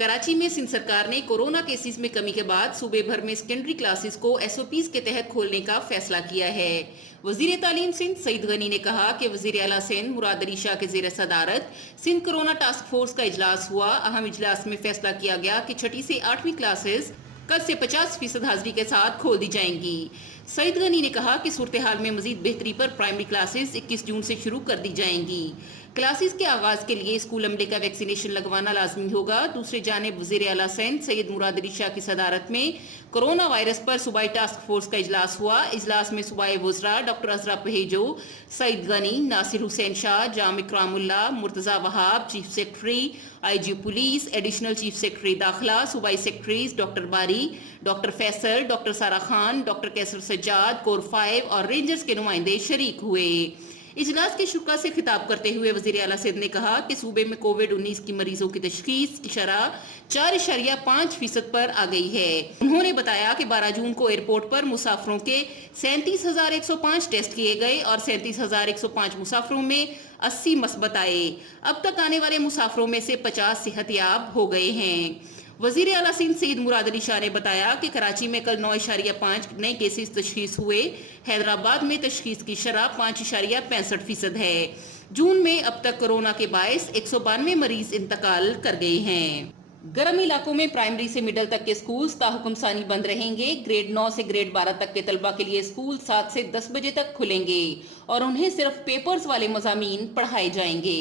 कराची में सिंध सरकार ने कोरोना केसेस में कमी के बाद सूबे भर में सेकेंडरी क्लासेस को एसओपीज के तहत खोलने का फैसला किया है। वजीर तालीम सिंध सईद गनी ने कहा कि वजीर आला सिंध मुराद अली शाह के ज़ेर सदारत सिंध कोरोना टास्क फोर्स का इजलास हुआ। अहम इजलास में फैसला किया गया कि 6ठी से 8वीं क्लासेस कल से 50% हाजिरी के साथ खोल दी जाएंगी। सईद गनी ने कहा कि सूरत हाल में मजीद बेहतरी पर प्राइमरी क्लासेस 21 जून से शुरू कर दी जाएंगी। क्लासेस के आगाज के लिए स्कूल अमले का वैक्सीनेशन लगवाना लाजमी होगा। दूसरी जानिब वज़ीर आला सिंध सैयद मुराद अली शाह की सदारत में कोरोना वायरस पर सूबाई टास्क फोर्स का इजलास हुआ। इजलास में सूबाई वज़रा doctor Azra Pechuho, Saeed Ghani, Nasir Hussain Shah, Jam Ikramullah, Murtaza Wahab, chief secretary IG police, additional chief secretary दाखिला, सूबाई secretaries doctor Bari, doctor Faisal, doctor Sara Khan, doctor Qaiser Sajjad, corps 5 और रेंजर्स के नुमाइंदे शरीक हुए। इजलास के शुरा से खिताब करते हुए वज़ीर आला सिंध ने कहा कि सूबे में कोविड-19 की मरीजों की तशखीस की शरह 4.5% पर आ गई है। उन्होंने बताया कि 12 जून को एयरपोर्ट पर मुसाफिरों के 37,105 टेस्ट किए गए और 37,105 मुसाफिरों में 80 मस्बत आए। अब तक आने वाले मुसाफिरों में से 50 सेहतयाब हो गए हैं। वजीर आला सिंध सईद मुराद अली शाह ने बताया कि कराची में कल 9.5 नए केसेस तशखीस हुए। हैदराबाद में तशखीस की शरह 5.65% है। जून में अब तक कोरोना के बायस 192 मरीज इंतकाल कर गए हैं। गर्म इलाकों में प्राइमरी से मिडल तक के स्कूल ताहुकुम सानी बंद रहेंगे। ग्रेड 9 से ग्रेड 12 तक के तलबा के लिए स्कूल 7 से 10 बजे तक खुलेंगे और उन्हें सिर्फ पेपर्स वाले मज़ामीन पढ़ाए जाएंगे।